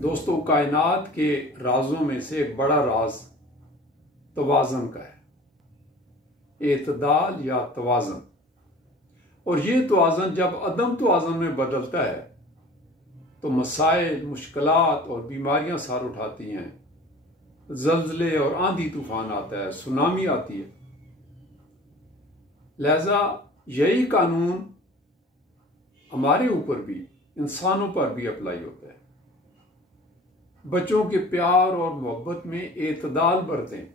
दोस्तों, कायनात के राजों में से एक बड़ा राज तवाज़न का है, एतदाल या तवाज़न। और ये तवाज़न जब अदम तवाज़न में बदलता है तो मसाइल, मुश्किलात और बीमारियां सार उठाती हैं, जल्जले और आंधी तूफान आता है, सुनामी आती है। लिहाजा यही कानून हमारे ऊपर भी, इंसानों पर भी अप्लाई होता है। बच्चों के प्यार और मोहब्बत में एतदाल बरतें।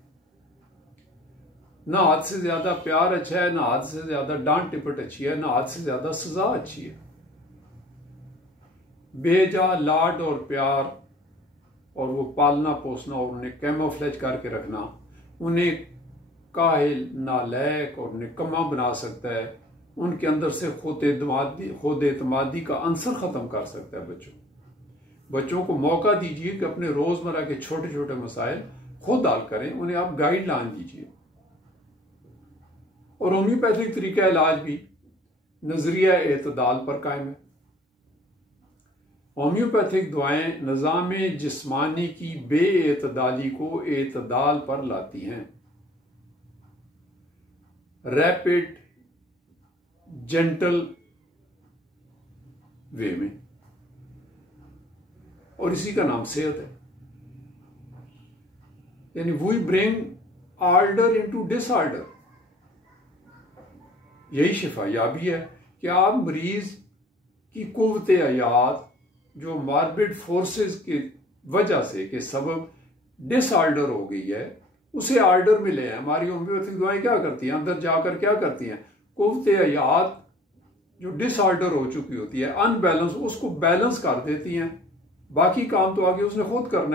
ना हद से ज्यादा प्यार अच्छा है, ना हद से ज्यादा डांट टिपट अच्छी है, ना हद से ज्यादा सजा अच्छी है। बेजा लाड और प्यार और वो पालना पोसना और उन्हें कैमोफ्लेज करके रखना उन्हें काहिल, नालायक और निकम्मा बना सकता है। उनके अंदर से खुद एतमादी का अंसर खत्म कर सकता है। बच्चों को मौका दीजिए कि अपने रोजमर्रा के छोटे छोटे मसाइल खुद हल करें, उन्हें आप गाइडलाइन दीजिए। और होम्योपैथिक तरीका इलाज भी नजरिया एतदाल पर कायम है। होम्योपैथिक दुआएं निज़ाम जिस्मानी की बेएतदाली को एतदाल पर लाती हैं, रैपिड जेंटल वे में, और इसी का नाम सेहत है। यानी we bring order into disorder. यही शिफायाबी है कि आप मरीज की कुव्वत हयात जो मार्बिड फोर्सेस की वजह से के सबब डिसऑर्डर हो गई है, उसे ऑर्डर में ले आए। हमारी होम्योपैथिक दवाएं क्या करती हैं, अंदर जाकर क्या करती हैं, कुव्वत हयात जो डिसऑर्डर हो चुकी होती है, अनबैलेंस, उसको बैलेंस कर देती हैं। बाकी काम तो आगे उसने खुद करना है।